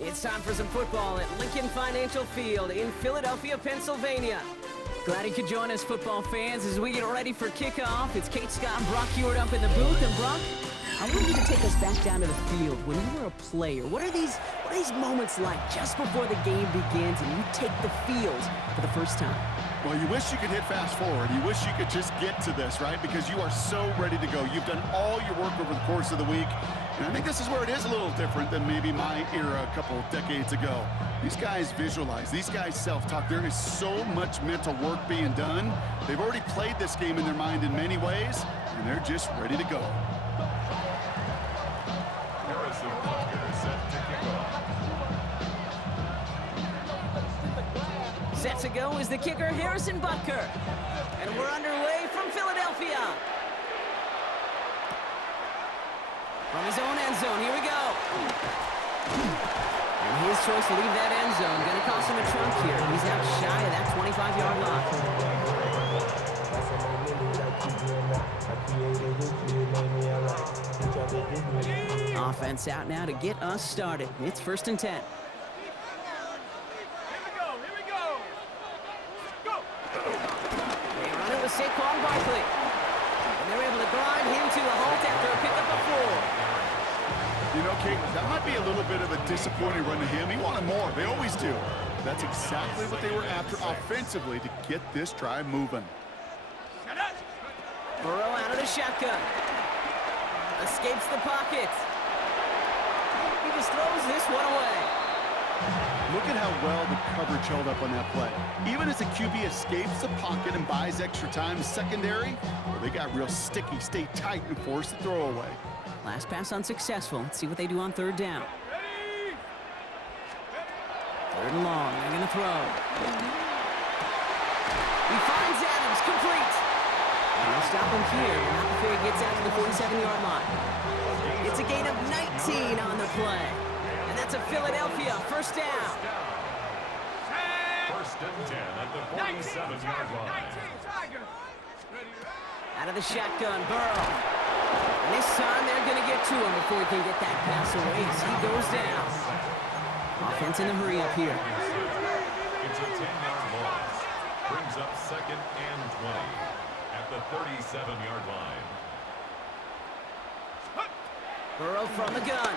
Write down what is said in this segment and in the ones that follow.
It's time for some football at Lincoln Financial Field in Philadelphia, Pennsylvania. Glad you could join us, football fans, as we get ready for kickoff. It's Kate Scott and Brock Hewitt up in the booth. And Brock, I want you to take us back down to the field when you were a player. What are these moments like just before the game begins and you take the field for the first time? Well, you wish you could hit fast forward. You wish you could just get to this, right? Because you are so ready to go. You've done all your work over the course of the week. And I think this is where it is a little different than maybe my era a couple decades ago. These guys visualize. These guys self-talk. There is so much mental work being done. They've already played this game in their mind in many ways, and they're just ready to go. Harrison Butker set to kick off. Set to go is the kicker, Harrison Butker. And we're underway from Philadelphia. From his own end zone, here we go. And his choice to leave that end zone going to cost him a trunk here. He's out shy of that 25-yard line. Offense out now to get us started. It's 1st and 10. They run it with Saquon Barkley. And they're able to grind him to a halt after a pickup of 4. You know, Kate, that might be a little bit of a disappointing run to him. He wanted more. They always do. That's exactly what they were after offensively to get this drive moving. Burrow out of the shotgun. Escapes the pocket. He just throws this one away. Look at how well the coverage held up on that play. Even as the QB escapes the pocket and buys extra time, secondary, well, they got real sticky, stay tight, and force the throw away. Last pass unsuccessful. Let's see what they do on 3rd down. 3rd and long. They're going to throw. He finds Adams, complete. And they'll stop him here, but not before he gets out to the 47-yard line. It's a gain of 19 on the play. And that's a Philadelphia 1st down. 1st and 10 at the 47-yard line. Out of the shotgun, Burrow. And this time they're going to get to him before he can get that pass away as he goes down. Offense in the hurry up here. It's a 10-yard loss. Brings up 2nd and 20 at the 37-yard line. Burrow from the gun.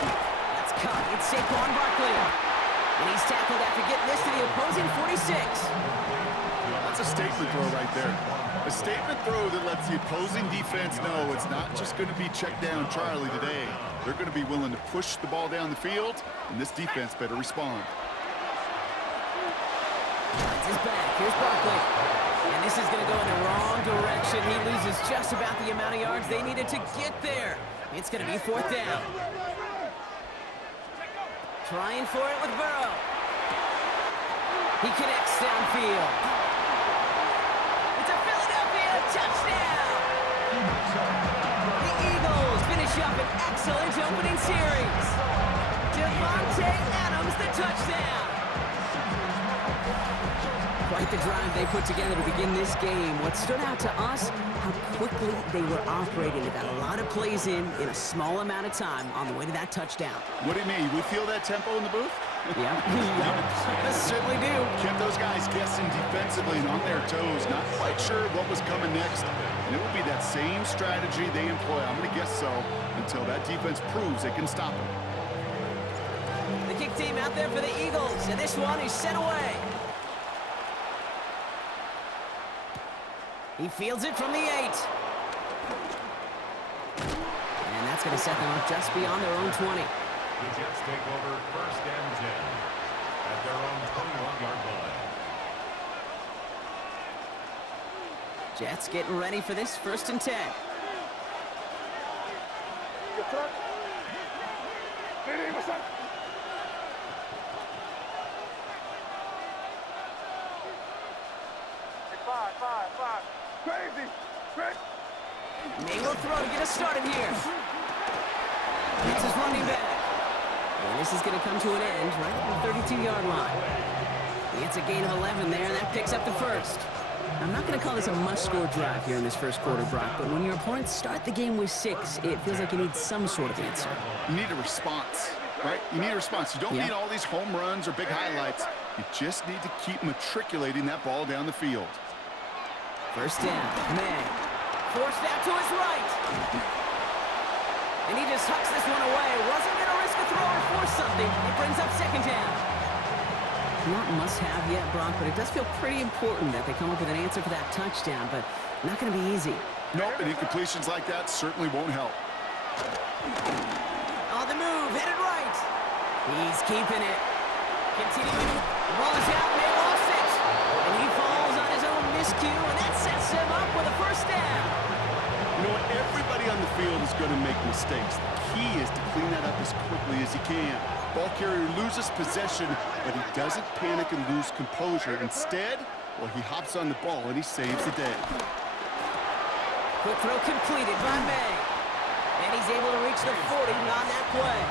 That's caught. It's Saquon Barkley. And he's tackled after getting this to the opposing 46. That's a statement throw right there. A statement throw that lets the opposing defense know it's not just going to be check down Charlie today. They're going to be willing to push the ball down the field, and this defense better respond. Finds his back. Here's Barkley. And this is going to go in the wrong direction. He loses just about the amount of yards they needed to get there. It's going to be 4th down. Trying for it with Burrow. He connects downfield. It's a Philadelphia touchdown! The Eagles finish up an excellent opening series. Devontae Adams, the touchdown! Quite the drive they put together to begin this game. What stood out to us, how quickly they were operating. They got a lot of plays in a small amount of time on the way to that touchdown. What do you mean? We feel that tempo in the booth? Yeah, I certainly do. Kept those guys guessing defensively and on their toes, not quite sure what was coming next. And it will be that same strategy they employ, I'm going to guess so, until that defense proves they can stop it. The kick team out there for the Eagles, and this one is sent away. He fields it from the 8. And that's going to set them up just beyond their own 20. The Jets take over 1st and 10 at their own 21-yard line. Jets getting ready for this 1st and 10. They will throw to get us started here. It's his running back. And this is going to come to an end right at the 32-yard line. It's a gain of 11 there, and that picks up the 1st. I'm not going to call this a must-score drive here in this first quarter, Brock, but when your opponents start the game with 6, it feels like you need some sort of answer. You need a response, right? You need a response. You don't need all these home runs or big highlights. You just need to keep matriculating that ball down the field. First down, May. Forced out to his right. And he just hucks this one away. Wasn't going to risk a throw or force something. It brings up second down. Not must-have yet, Brock, but it does feel pretty important that they come up with an answer for that touchdown, but not going to be easy. Nope, and incompletions like that certainly won't help. On the move, headed right. He's keeping it. Continuing. The ball is out, May lost it. And he falls on his own miscue, and that sets him up with a first down. You know what? Everybody on the field is going to make mistakes. The key is to clean that up as quickly as he can. Ball carrier loses possession, but he doesn't panic and lose composure. Instead, well, he hops on the ball and he saves the day. Quick throw completed by May. And he's able to reach the 40 on that play.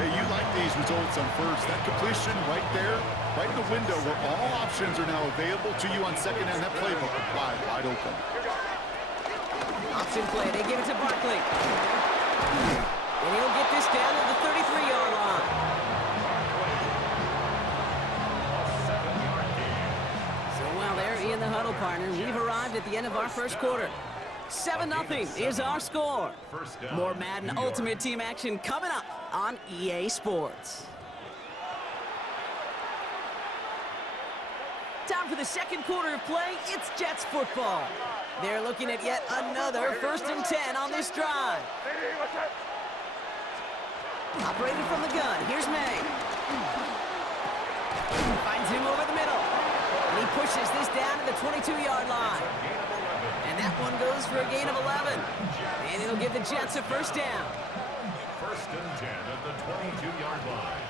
Hey, you like these results on first. That completion right there, right in the window where all options are now available to you on second down. That playbook wide open. Option play. They give it to Barkley. And he'll get this down at the 33-yard line. So while they're in the huddle, partner, we've arrived at the end of our first quarter. 7-0 is our score. More Madden Ultimate Team action coming up on EA Sports. Time for the second quarter of play. It's Jets football. They're looking at yet another 1st and 10 on this drive. Operated from the gun. Here's May. Finds him over the middle. And he pushes this down to the 22-yard line. And that one goes for a gain of 11. And it'll give the Jets a first down. 1st and 10 at the 22-yard line.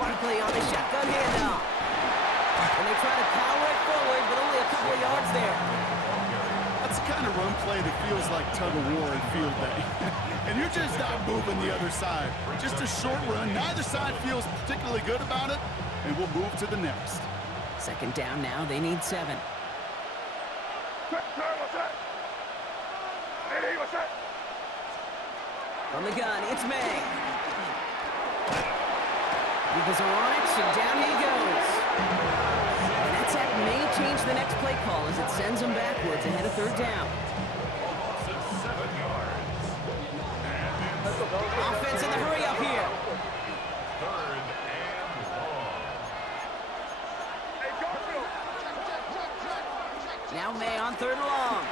Barkley on the shotgun handoff. And they try to power it forward, but only a couple of yards there. That's the kind of run play that feels like tug-of-war in field day. And you're just not moving the other side. Just a short run. Neither side feels particularly good about it, and we'll move to the next. Second down now. They need 7. From the gun, it's May. Eagles are on it, and down he goes. And that sack may change the next play call as it sends them backwards ahead of 3rd down. Offense in the hurry up here. 3rd and long. Now May on 3rd and long.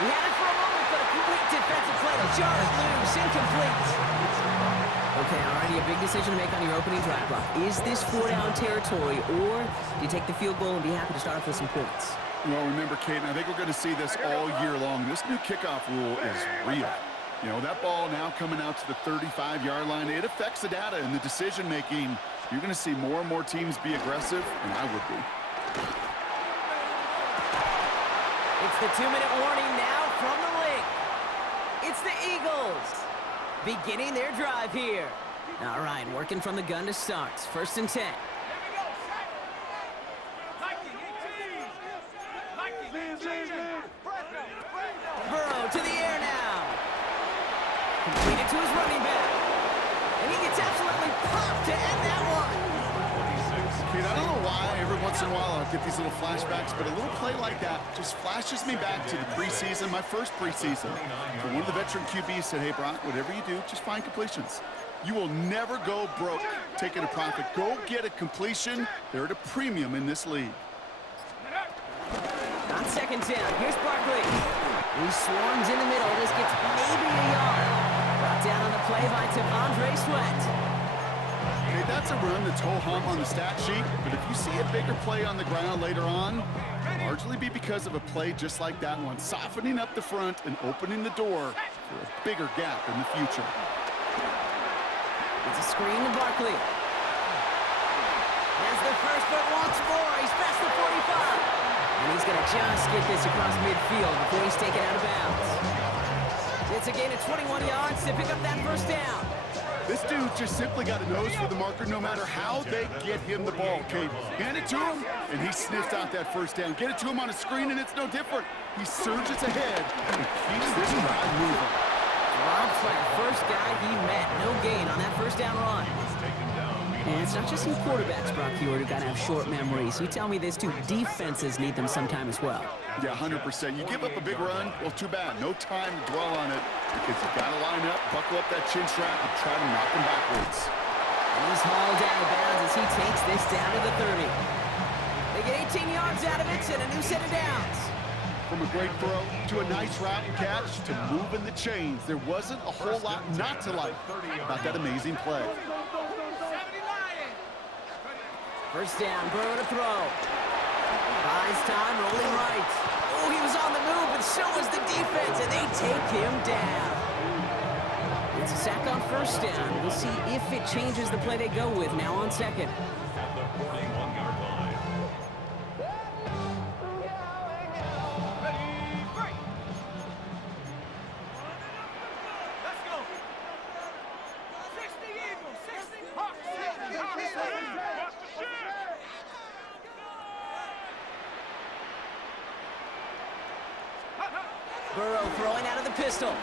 He had it for a moment, but a complete defensive play to jar it loose, incomplete. Okay, already a big decision to make on your opening drive, Brock. Is this 4-down territory, or do you take the field goal and be happy to start off with some points? Well, remember, Kate, I think we're going to see this all year long. This new kickoff rule is real. You know, that ball now coming out to the 35-yard line, it affects the data and the decision-making. You're going to see more and more teams be aggressive, and I would be. It's the 2-minute warning now from the link. It's the Eagles beginning their drive here. All right, working from the gun to start. 1st and 10. Burrow to the air now. Completed to his running back. And he gets absolutely popped to end that one. Kate, I don't know why every once in a while I'll get these little flashbacks, but a little play like that just flashes me back to the preseason, my first preseason. And one of the veteran QBs said, hey, Brock, whatever you do, just find completions. You will never go broke taking a profit. Go get a completion. They're at a premium in this league. On 2nd down, here's Barkley. He swarms in the middle. This gets maybe a yard. Brought down on the play by T'Vondre Sweat. Okay, that's a run that's ho-hum on the stat sheet, but if you see a bigger play on the ground later on, it'll largely be because of a play just like that one, softening up the front and opening the door for a bigger gap in the future. It's a screen to Barkley. As the first foot once more, he's past the 45. And he's going to just get this across midfield before he's taken out of bounds. It's That's a gain of 21 yards to pick up that first down. This dude just simply got a nose for the marker no matter how they get him the ball, Kate. Hand it to him, and he sniffs out that first down. Get it to him on a screen, and it's no different. He surges ahead and keeps this drive moving. Drops like the first guy he met. No gain on that first down run. And it's not just you quarterbacks, Brock Huard, who got to have short memories. You tell me this too, defenses need them sometime as well. Yeah, 100%. You give up a big run, well, too bad. No time to dwell on it because you got to line up, buckle up that chin strap, and try to knock him backwards. And he's hauled out of bounds as he takes this down to the 30. They get 18 yards out of it and a new set of downs. From a great throw to a nice route and catch to moving the chains, there wasn't a whole lot not to like about that amazing play. First down, Burrow to throw. Buys time, rolling right. Oh, he was on the move, but so was the defense, and they take him down. It's a sack on first down. We'll see if it changes the play they go with now on second. At the 41-yard line. Let's go. 60 Eagles, 60 Hawks, 60 Hawks. Burrow throwing out of the pistol. And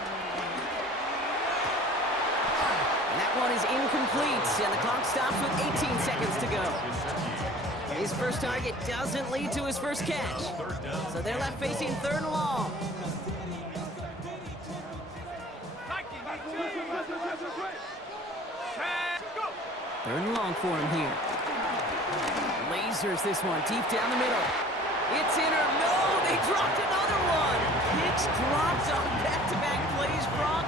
that one is incomplete, and the clock stops with 18 seconds to go. His first target doesn't lead to his first catch. So they're left facing third and long. Third and long for him here. Lasers this one deep down the middle. It's in or no, they dropped another one. Picks dropped on back-to-back plays, Brock.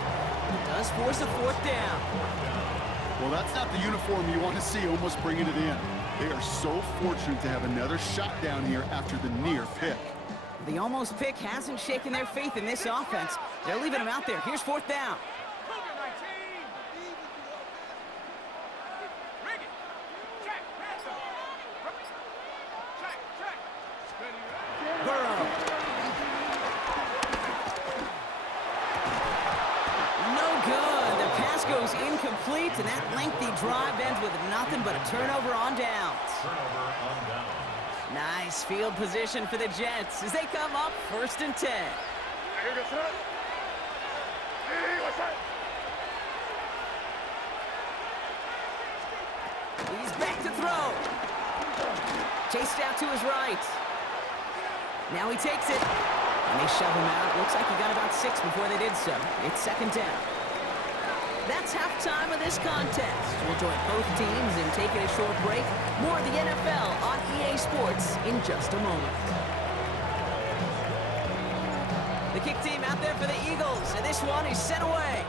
Does force a fourth down. Well, that's not the uniform you want to see almost bringing it in. They are so fortunate to have another shot down here after the near pick. The almost pick hasn't shaken their faith in this offense. They're leaving him out there. Here's fourth down. Burrow. No good. The pass goes incomplete, and that lengthy drive ends with nothing but a turnover on downs. Turnover on downs. Nice field position for the Jets as they come up first and 10. He's back to throw. Chased out to his right. Now he takes it. And they shove him out. Looks like he got about 6 before they did so. It's second down. That's halftime of this contest. We'll join both teams in taking a short break. More of the NFL on EA Sports in just a moment. The kick team out there for the Eagles, and this one is sent away.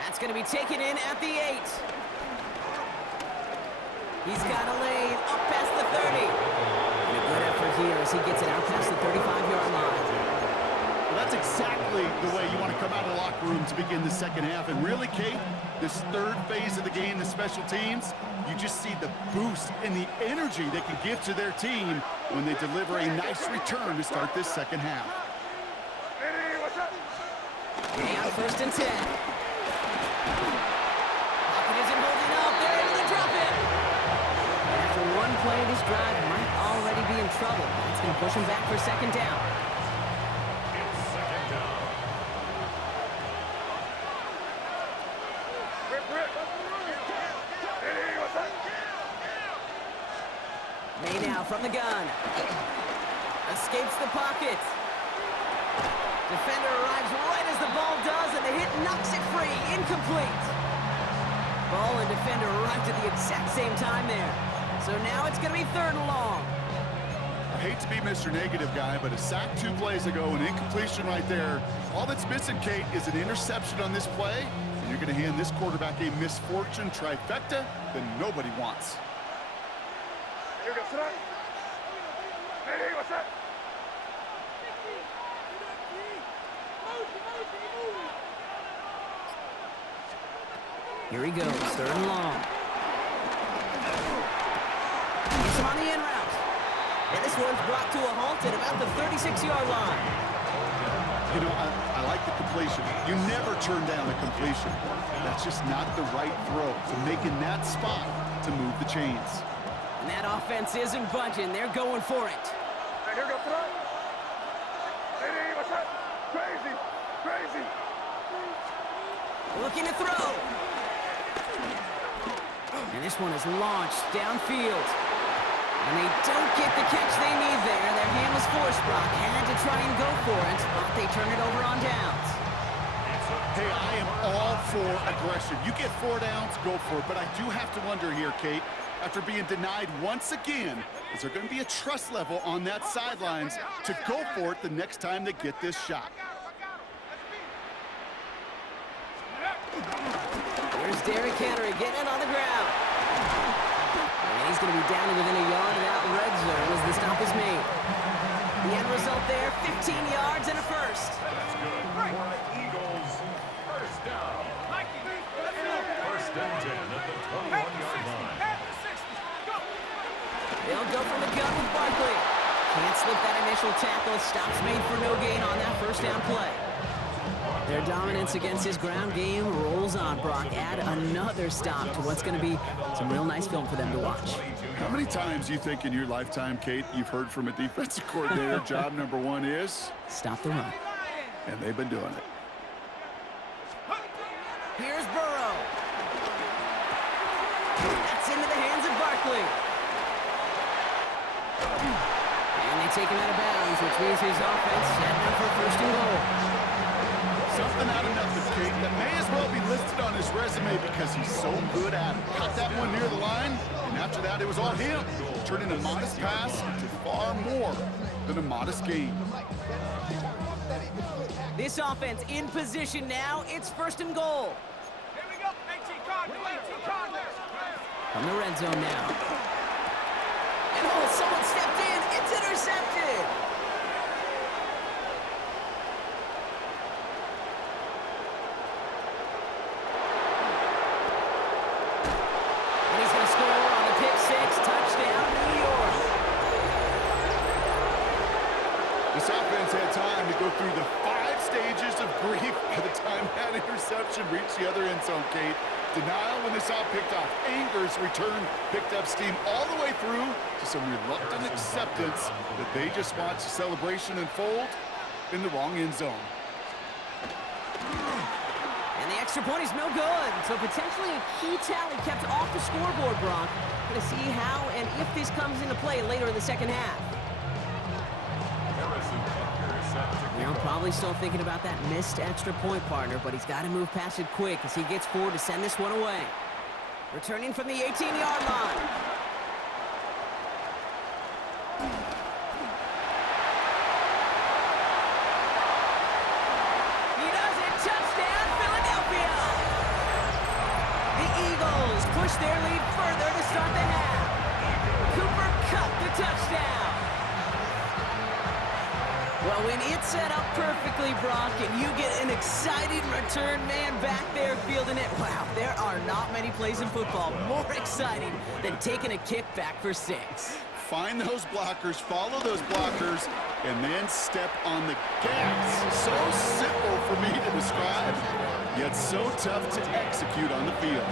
That's going to be taken in at the 8. He's got a lane up past the 30. And a good effort here as he gets it out past the 35-yard line. Well, that's exactly the way you want to come out of the locker room to begin the second half. And really, Kate, this third phase of the game, the special teams, you just see the boost and the energy they can give to their team when they deliver a nice return to start this second half. And first and 10. Pocket isn't holding up. They're able to drop it. And after one play, this drive might already be in trouble. That's going to push him back for second down. It's second down. May now from the gun. Escapes the pocket. Defender arrives right as the ball does, and the hit knocks it free. Incomplete. Ball and defender arrived at the exact same time there. So now it's going to be third and long. I hate to be Mr. Negative guy, but a sack 2 plays ago, an incompletion right there. All that's missing, Kate, is an interception on this play, and you're going to hand this quarterback a misfortune trifecta that nobody wants. Here he goes, third and long. Gets him on the in route. And this one's brought to a halt at about the 36-yard line. You know, I like the completion. You never turn down a completion. That's just not the right throw. So making that spot to move the chains. And that offense isn't budging. They're going for it. Here we go, tonight. Hey, what's that? Crazy, crazy. Looking to throw. And this one is launched downfield. And they don't get the catch they need there. Their hand was forced, Brock. Had to try and go for it, but they turn it over on downs. Hey, I am all for aggression. You get 4 downs, go for it. But I do have to wonder here, Kate, after being denied once again, is there going to be a trust level on that sidelines to go for it the next time they get this shot? Here's Derrick Henry getting it on the ground. And he's going to be down to within a yard of that red zone as the stop is made. The end result there, 15 yards and a first. That's good for the Eagles. First down. First and 10 at the 21-yard line. They'll go from the gun with Barkley. Can't slip that initial tackle. Stops made for no gain on that first down play. Their dominance against his ground game rolls on, Brock. Add another stop to what's going to be some real nice film for them to watch. How many times do you think in your lifetime, Kate, you've heard from a defensive coordinator, job number 1 is? Stop the run. And they've been doing it. Here's Burrow. That's into the hands of Barkley. And they take him out of bounds, which means his offense setting up for first and goal. Something out of nothing, Kate, that may as well be listed on his resume because he's so good at it. Caught that one near the line, and after that, it was all him, turning a modest pass to far more than a modest gain. This offense in position now. It's first and goal. Here we go. 18 Cardinals. From the red zone now. And oh, someone stepped in. It's intercepted. And he's going to score on the pick six. Touchdown, New York. This offense had time to go through the 5 stages of grief by the time that interception reached the other end zone, Kate. Denial when they saw it picked off. Anger's return picked up steam all the way through to some reluctant acceptance that they just watched the celebration unfold in the wrong end zone. And the extra point is no good. So potentially a key tally kept off the scoreboard, Brock. Going to see how and if this comes into play later in the second half. Harrison Butker is set to You know, probably still thinking about that missed extra point, partner, but he's got to move past it quick as he gets forward to send this one away. Returning from the 18-yard line. He does it. Touchdown, Philadelphia. The Eagles push their lead further to start the half. Cooper Kupp the touchdown. Well, when it's set up perfectly, Brock, and you get an exciting return man back there fielding it, wow, there are not many plays in football more exciting than taking a kick back for 6. Find those blockers, follow those blockers, and then step on the gas. So simple for me to describe, yet so tough to execute on the field.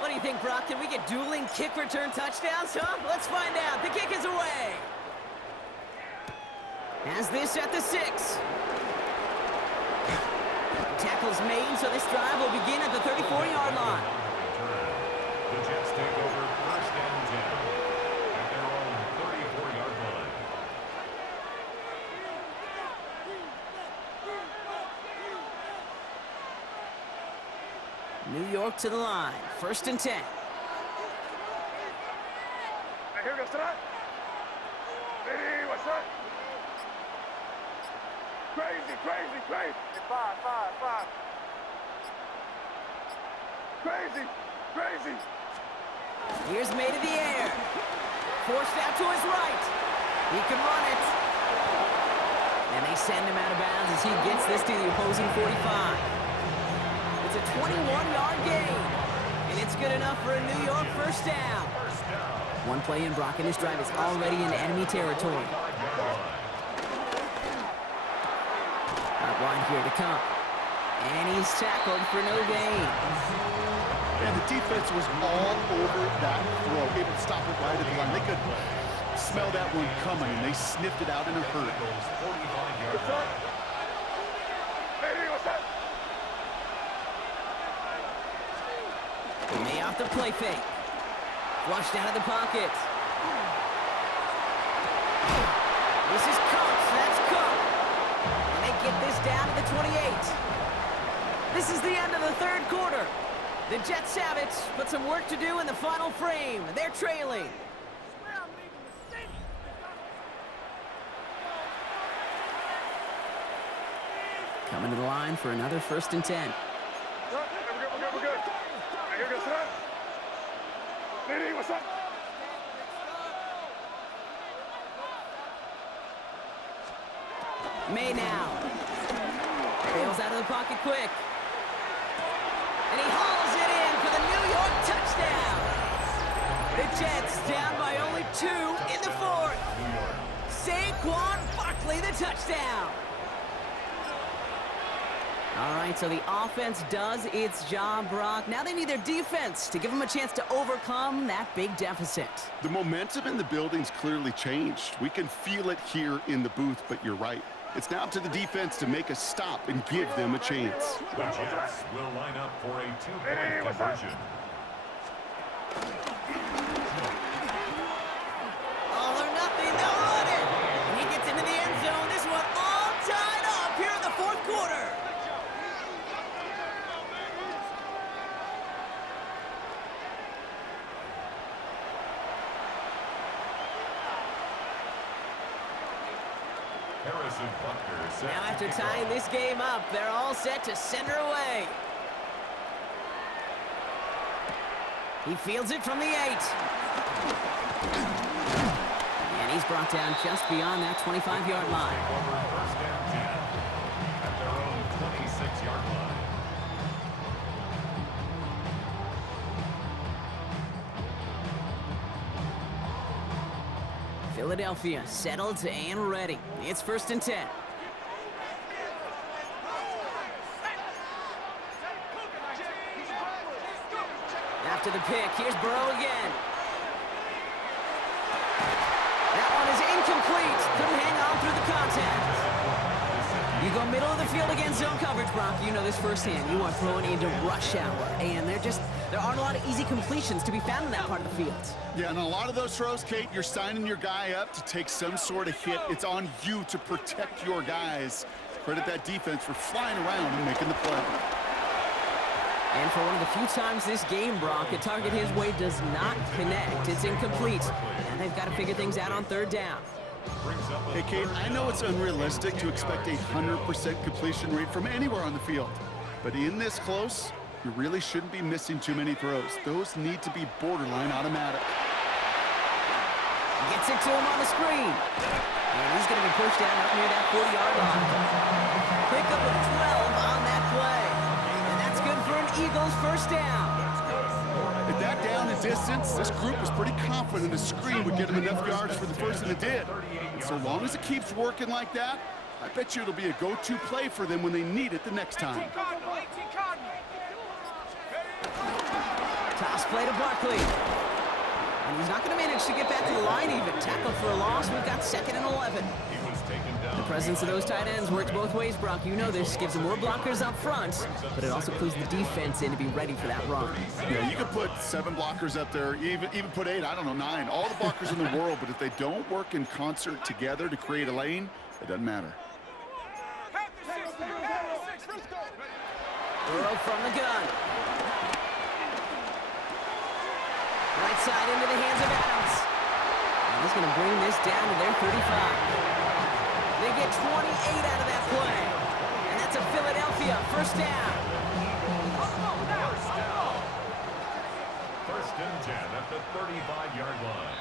What do you think, Brock? Can we get dueling kick return touchdowns, huh? Let's find out. The kick is away. Has this at the 6. Tackle's made, so this drive will begin at the 34-yard line. The Jets take over first and 10 at their own 34-yard line. New York to the line. First and 10. Hey, here we go, tonight. Hey, what's up? Crazy. 5. Crazy. Here's made in the air. Forced out to his right. He can run it. And they send him out of bounds as he gets this to the opposing 45. It's a 21-yard gain, and it's good enough for a New York first down. One play in, Brock, and this drive is already in enemy territory. Out wide here to come. And he's tackled for no gain. And the defense was all over that throw, able to stop it right at the line. They could smell that one coming, and they sniffed it out in a hurry. May off the play fake. Flushed out of the pocket. This is Cook. That's Cook. And they get this down to the 28. This is the end of the third quarter. The Jets have it, but some work to do in the final frame. They're trailing. Coming to the line for another 1st and 10. We're good. Here goes son. Lady, what's up? May now. Bails out of the pocket quick. And he hauls it in for the New York touchdown. The Jets down by only 2 in the 4th. Saquon Barkley, the touchdown. All right, so the offense does its job, Brock. Now they need their defense to give them a chance to overcome that big deficit. The momentum in the building's clearly changed. We can feel it here in the booth, but you're right. It's now up to the defense to make a stop and give them a chance. The Jets will line up for a 2-point conversion. All or nothing, they'll run it. And he gets into the end zone. This one all tied up here in the 4th quarter. Harrison Butker set Now to after kick tying off. this game up, they're all set to send her away. He fields it from the 8. And he's brought down just beyond that 25-yard line. Over 1st and 10 at their own 26-yard line. Philadelphia settled and ready. It's 1st and 10. After the pick, here's Burrow again. That one is incomplete. Couldn't hang on through the contact. You go middle of the field against zone coverage, Brock. You know this firsthand. You are throwing into rush hour, and there aren't a lot of easy completions to be found in that part of the field. Yeah, and a lot of those throws, Kate, you're signing your guy up to take some sort of hit. It's on you to protect your guys. Credit that defense for flying around and making the play. And for one of the few times this game, Brock, a target his way does not connect. It's incomplete. And they've got to figure things out on 3rd down. Hey, Kate, I know it's unrealistic to expect a 100% completion rate from anywhere on the field. But in this close, you really shouldn't be missing too many throws. Those need to be borderline automatic. Gets it to him on the screen. And he's going to be pushed down up near that 40-yard line. Pick up of 12 on that play. And that's good for an Eagles first down. At that down and distance, this group was pretty confident a screen would get them enough yards for the first, and it did. And so long as it keeps working like that, I bet you it'll be a go-to play for them when they need it the next time. Toss play to Barkley. And he's not going to manage to get back to the line even. Tackle for a loss. We've got 2nd and 11. He was taken down. The presence of those tight ends works both ways, Brock. You know this. Gives them more blockers up front, but it also clues the defense in to be ready for that run. Yeah, you could put 7 blockers up there, even put 8, I don't know, 9. All the blockers in the world, but if they don't work in concert together to create a lane, it doesn't matter. Burrow from the gun. Right side into the hands of Adams. And he's going to bring this down to their 35. They get 28 out of that play. And that's a Philadelphia first down. 1st and 10 at the 35-yard line.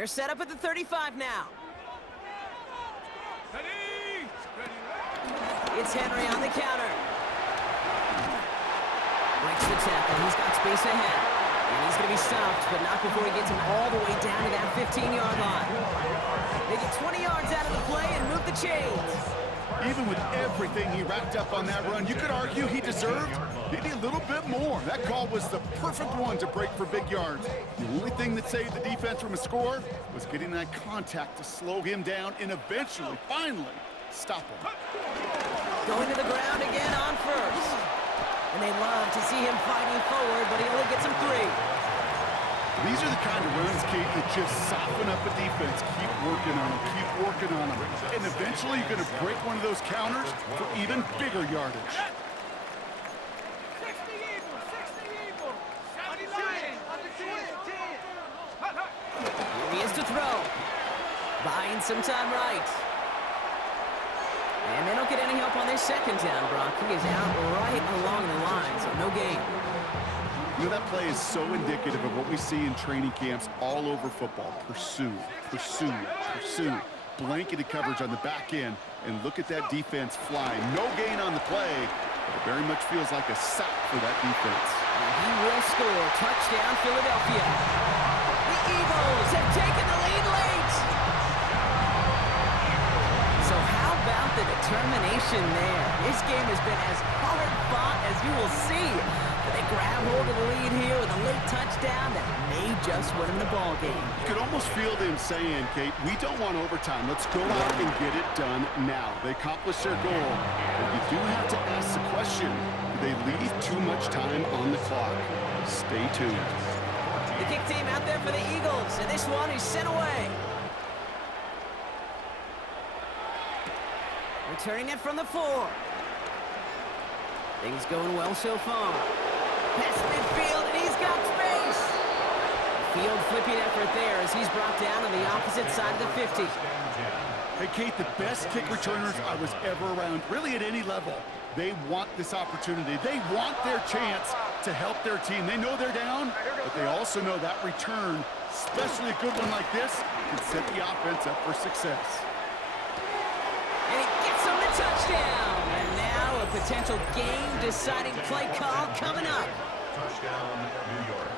They're set up at the 35 now. It's Henry on the counter. Breaks the tackle. He's got space ahead. And he's going to be stopped, but not before he gets him all the way down to that 15-yard line. They get 20 yards out of the play and move the chains. Even with everything he racked up on that run, you could argue he deserved maybe a little bit more. That call was the perfect one to break for big yards. The only thing that saved the defense from a score was getting that contact to slow him down and eventually, finally, stop him. Going to the ground again on first. And they love to see him fighting forward, but he only gets him 3. These are the kind of runs, Kate, that just soften up a defense. Keep working on them, keep working on them. And eventually you're going to break one of those counters for even bigger yardage. 60 Eagles, 60 Eagles. 70 Lions. Here he is to throw. Buying some time right. And they don't get any help on their second down, Brock. He is out right along the line, so no gain. You know, that play is so indicative of what we see in training camps all over football. Pursue, pursue, pursue. Blanketed coverage on the back end, and look at that defense flying. No gain on the play, but it very much feels like a sack for that defense. And he will score. Touchdown, Philadelphia. The Eagles have taken the lead late. So how about the determination there? This game has been as hard fought as you will see. But they grab hold of the lead here with a late touchdown that may just win them the ball game. You could almost feel them saying, Kate, we don't want overtime. Let's go out and get it done now. They accomplished their goal. But you do have to ask the question, do they leave too much time on the clock? Stay tuned. The kick team out there for the Eagles, and this one is sent away. Returning it from the 4. Things going well so far. Past midfield, and he's got space. Field flipping effort there as he's brought down on the opposite side of the 50. Hey, Kate, the best kick returners I was ever around, really at any level, they want this opportunity. They want their chance to help their team. They know they're down, but they also know that return, especially a good one like this, can set the offense up for success. And he gets him the touchdown. And now a potential game-deciding play call coming up. Touchdown, New York.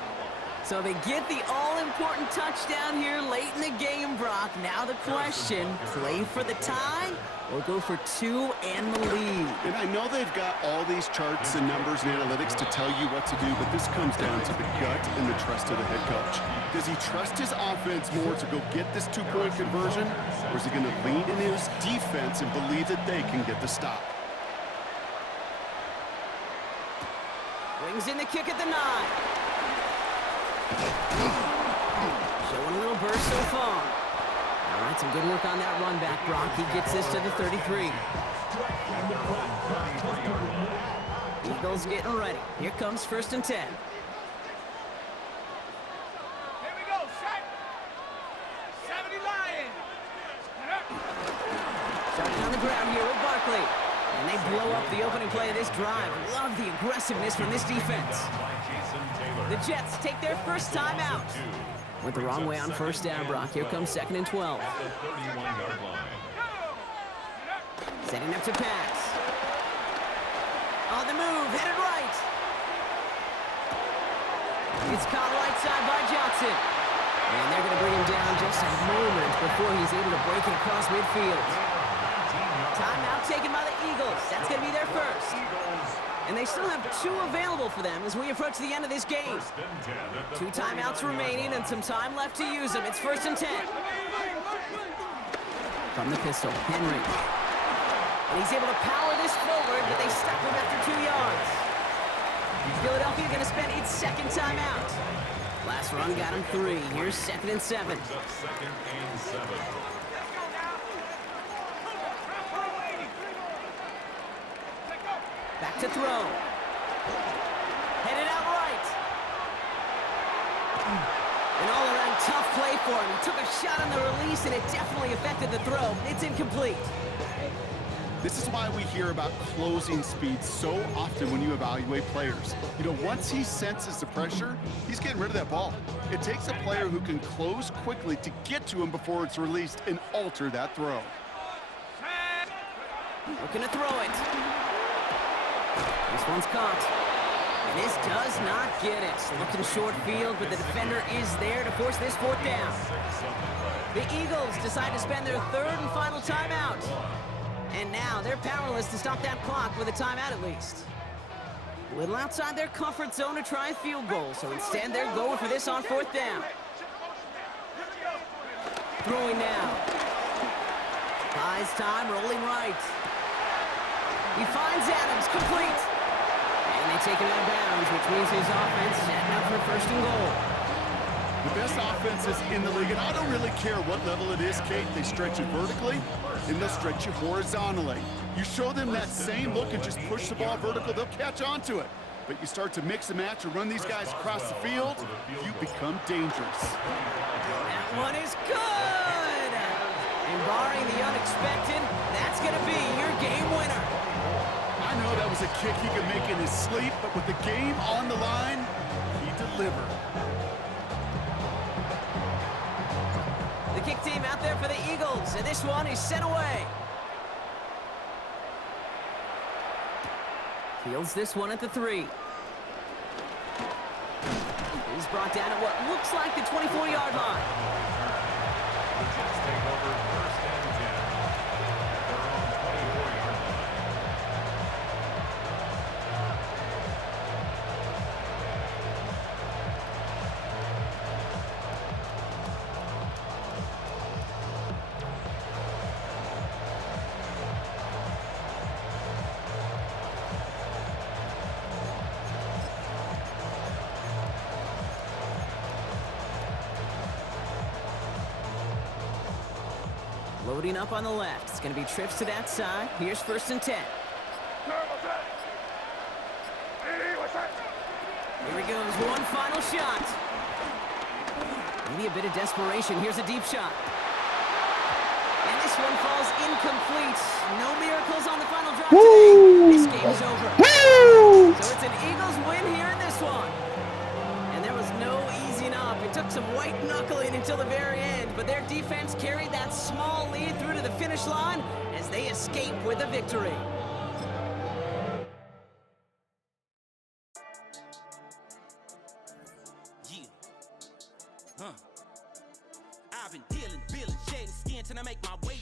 So they get the all-important touchdown here late in the game, Brock. Now the question, play for the tie or go for 2 and the lead? And I know they've got all these charts and numbers and analytics to tell you what to do, but this comes down to the gut and the trust of the head coach. Does he trust his offense more to go get this 2-point conversion, or is he going to lean in his defense and believe that they can get the stop? Brings in the kick at the 9. Showing a little burst so far. All right, some good work on that run back, Brock. He gets this to the 33. Eagles getting ready. Here comes 1st and 10. Here we go, set. 70 Lions. Starting on the ground here with Barkley. And they blow up the opening play of this drive. Love the aggressiveness from this defense. The Jets take their first time out. Went the wrong way on 1st down, Brock. Here comes 2nd and 12. At the 31-yard line. Setting up to pass. On the move, headed right. It's caught right side by Johnson. And they're going to bring him down just a moment before he's able to break it across midfield. Timeout taken by the Eagles. That's going to be their first. And they still have 2 available for them as we approach the end of this game. 2 timeouts remaining and some time left to use them. It's 1st and 10. From the pistol, Henry. And he's able to power this forward, but they stop him after 2 yards. Philadelphia going to spend its 2nd timeout. Last run got him 3. Here's 2nd and 7. Brings up 2nd and 7. Back to throw. Headed out right. An all-around tough play for him. He took a shot on the release, and it definitely affected the throw. It's incomplete. This is why we hear about closing speed so often when you evaluate players. You know, once he senses the pressure, he's getting rid of that ball. It takes a player who can close quickly to get to him before it's released and alter that throw. Looking to throw it. This one's caught. And this does not get it. Looking short field, but the defender is there to force this fourth down. The Eagles decide to spend their third and final timeout. And now they're powerless to stop that clock with a timeout at least. A little outside their comfort zone to try a field goal, so instead they're going for this on fourth down. Throwing now. Buys time, rolling right. He finds Adams, complete. And they take him out of bounds, which means his offense setting up for first and goal. The best offenses in the league, and I don't really care what level it is, Kate. They stretch it vertically, and they'll stretch you horizontally. You show them that same look and just push the ball vertical, they'll catch on to it. But you start to mix and match and run these guys across the field, you become dangerous. That one is good! And barring the unexpected, that's going to be your game winner. I know that was a kick he could make in his sleep, but with the game on the line, he delivered. The kick team out there for the Eagles, and this one is sent away. Fields this one at the 3. He's brought down at what looks like the 24-yard line. Jets take over first and 10 at their own 24-yard line. Loading up on the left. It's going to be trips to that side. Here's first and 10. Here he goes. One final shot. Maybe a bit of desperation. Here's a deep shot. And this one falls incomplete. No miracles on the final drop today. This game is over. So it's an Eagles win here in this one. And there was no easing up. It took some white knuckling until the very end, but their defense carried that small lead through to the finish line as they escape with a victory. I've been dealing, shedding skin till I make my way